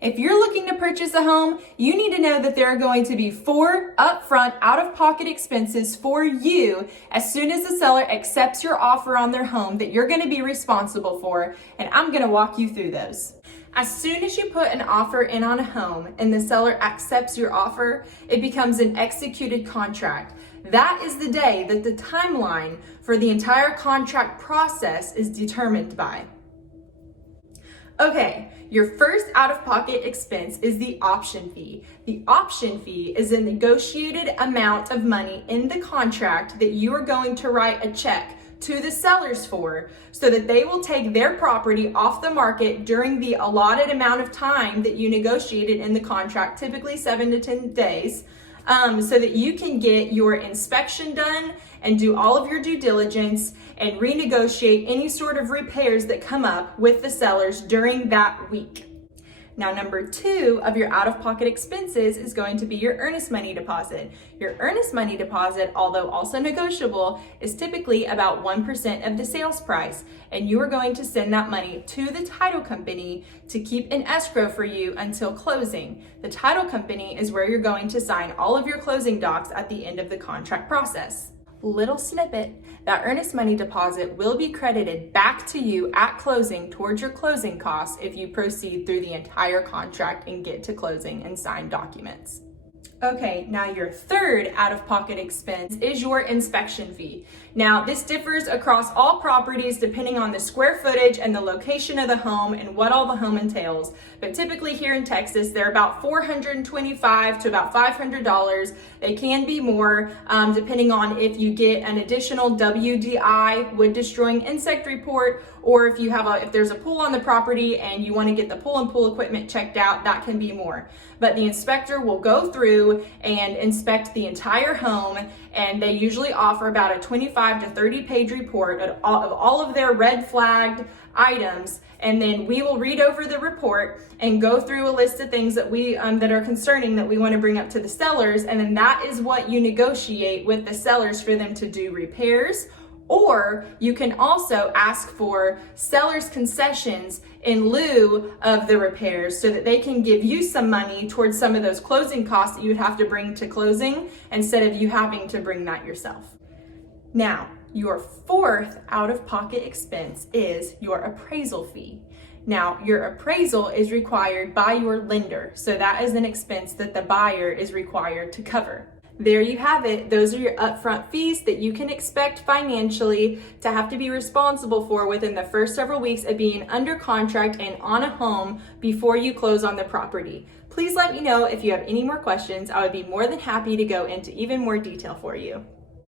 If you're looking to purchase a home, you need to know that there are going to be 4 upfront out-of-pocket expenses for you as soon as the seller accepts your offer on their home that you're going to be responsible for, and I'm going to walk you through those. As soon as you put an offer in on a home and the seller accepts your offer, it becomes an executed contract. That is the day that the timeline for the entire contract process is determined by. Okay, your first out-of-pocket expense is the option fee. The option fee is a negotiated amount of money in the contract that you are going to write a check to the sellers for, so that they will take their property off the market during the allotted amount of time that you negotiated in the contract, typically 7 to 10 days, so that you can get your inspection done and do all of your due diligence and renegotiate any sort of repairs that come up with the sellers during that week. Now, number 2 of your out-of-pocket expenses is going to be your earnest money deposit. Your earnest money deposit, although also negotiable, is typically about 1% of the sales price, and you are going to send that money to the title company to keep in escrow for you until closing. The title company is where you're going to sign all of your closing docs at the end of the contract process. Little snippet, that earnest money deposit will be credited back to you at closing towards your closing costs if you proceed through the entire contract and get to closing and sign documents. Okay, now your third out-of-pocket expense is your inspection fee. Now, this differs across all properties depending on the square footage and the location of the home and what all the home entails. But typically here in Texas, they're about $425 to about $500. They can be more depending on if you get an additional WDI, wood destroying insect report, or if there's a pool on the property and you want to get the pool and pool equipment checked out, that can be more. But the inspector will go through and inspect the entire home, and they usually offer about a 25 to 30 page report of all of their red flagged items, and then we will read over the report and go through a list of things that that are concerning that we want to bring up to the sellers, and then that is what you negotiate with the sellers for them to do repairs. Or you can also ask for seller's concessions in lieu of the repairs so that they can give you some money towards some of those closing costs that you would have to bring to closing instead of you having to bring that yourself. Now, your fourth out-of-pocket expense is your appraisal fee. Now, your appraisal is required by your lender, so that is an expense that the buyer is required to cover. There you have it. Those are your upfront fees that you can expect financially to have to be responsible for within the first several weeks of being under contract and on a home before you close on the property. Please let me know if you have any more questions. I would be more than happy to go into even more detail for you.